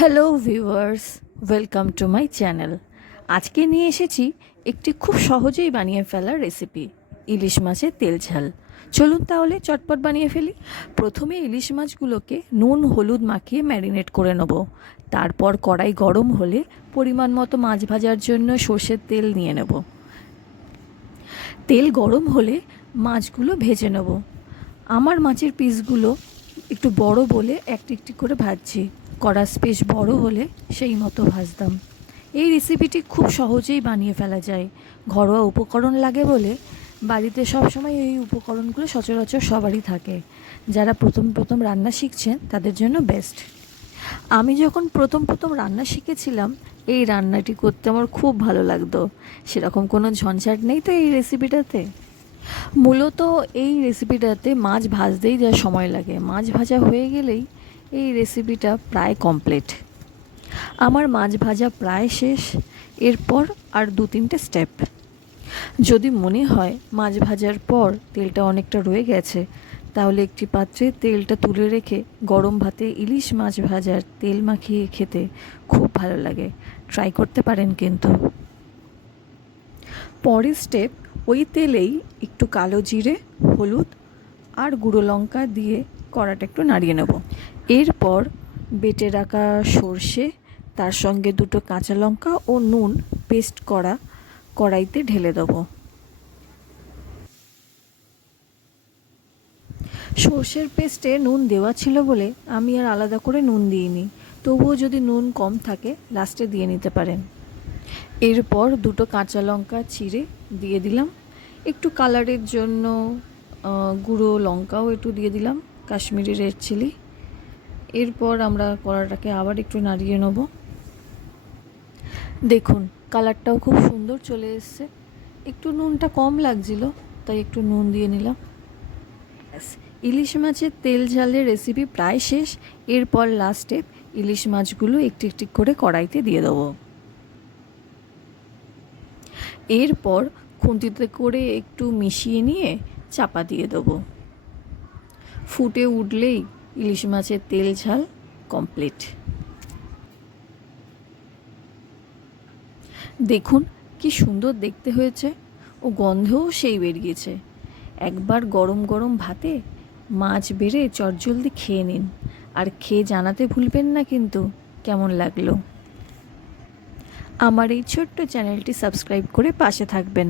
Hello viewers, welcome to my channel. আজকে নিয়ে এসেছি একটি খুব সহজেই বানিয়ে ফেলার রেসিপি, ইলিশ মাছের তেল ঝাল। চলুন তাহলে চটপট বানিয়ে ফেলি। প্রথমে ইলিশ মাছগুলোকে নুন হলুদ মাখিয়ে ম্যারিনেট করে নেব। তারপর কড়াই গরম হলে পরিমাণ মতো মাছ ভাজার জন্য সর্ষের তেল নিয়ে নেব। তেল গরম হলে মাছগুলো ভেজে নেব। আমার মাছের পিসগুলো একটু বড় বলে একটি একটি করে ভাজছি। কড়ার স্পেস বড় হলে সেই মতো ভাজতাম। এই রেসিপিটি খুব সহজেই বানিয়ে ফেলা যায়। ঘরোয়া উপকরণ লাগে বলে বাড়িতে সবসময় এই উপকরণগুলো সচরাচর সবারই থাকে। যারা প্রথম রান্না শিখছেন তাদের জন্য বেস্ট। আমি যখন প্রথম রান্না শিখেছিলাম, এই রান্নাটি করতে আমার খুব ভালো লাগতো। সেরকম কোনো ঝঞ্ঝাট নেই তো এই রেসিপিটাতে। মূলত এই রেসিপিটাতে মাছ ভাজতেই যা সময় লাগে, মাছ ভাজা হয়ে গেলেই এই রেসিপিটা প্রায় কমপ্লিট। আমার মাছ ভাজা প্রায় শেষ। এরপর আর 2-3টে স্টেপ। যদি মনে হয় মাছ ভাজার পর তেলটা অনেকটা রয়ে গেছে, তাহলে একটি পাত্রে তেলটা তুলে রেখে গরম ভাতে ইলিশ মাছ ভাজার তেল মাখিয়ে খেতে খুব ভালো লাগে। ট্রাই করতে পারেন কিন্তু। পরের স্টেপ, ওই তেলেই একটু কালো জিরে, হলুদ আর গুঁড়ো লঙ্কা দিয়ে কড়াটা একটু নাড়িয়ে নেব। এরপর বেটে রাখা সর্ষে, তার সঙ্গে 2টো কাঁচা লঙ্কা ও নুন পেস্ট করা কড়াইতে ঢেলে দেব। সর্ষের পেস্টে নুন দেওয়া ছিল বলে আমি আর আলাদা করে নুন দিইনি। তবুও যদি নুন কম থাকে লাস্টে দিয়ে নিতে পারেন। এরপর 2টো কাঁচা লঙ্কা চিড়ে দিয়ে দিলাম। একটু কালারের জন্য গুঁড়ো লঙ্কাও একটু দিয়ে দিলাম, কাশ্মীরি রেড চিলি। এরপর আমরা কড়াটাকে আবার একটু নাড়িয়ে নেব। দেখুন কালারটাও খুব সুন্দর চলে এসছে। একটু নুনটা কম লাগছিল, তাই একটু নুন দিয়ে নিলাম। ইলিশ মাছের তেল ঝালের রেসিপি প্রায় শেষ। এরপর লাস্টে ইলিশ মাছগুলো একটি একটি করে কড়াইতে দিয়ে দেবো। এরপর খুন্তিতে করে একটু মিশিয়ে নিয়ে চাপা দিয়ে দেবো। ফুটে উঠলেই ইলিশ মাছের তেল ঝাল কমপ্লিট। দেখুন কি সুন্দর দেখতে হয়েছে, ও গন্ধও সেই বেরিয়েছে। একবার গরম গরম ভাতে মাছ বেড়ে চটজলদি খেয়ে নিন, আর খেয়ে জানাতে ভুলবেন না কিন্তু কেমন লাগলো। আমার এই ছোট্ট চ্যানেলটি সাবস্ক্রাইব করে পাশে থাকবেন।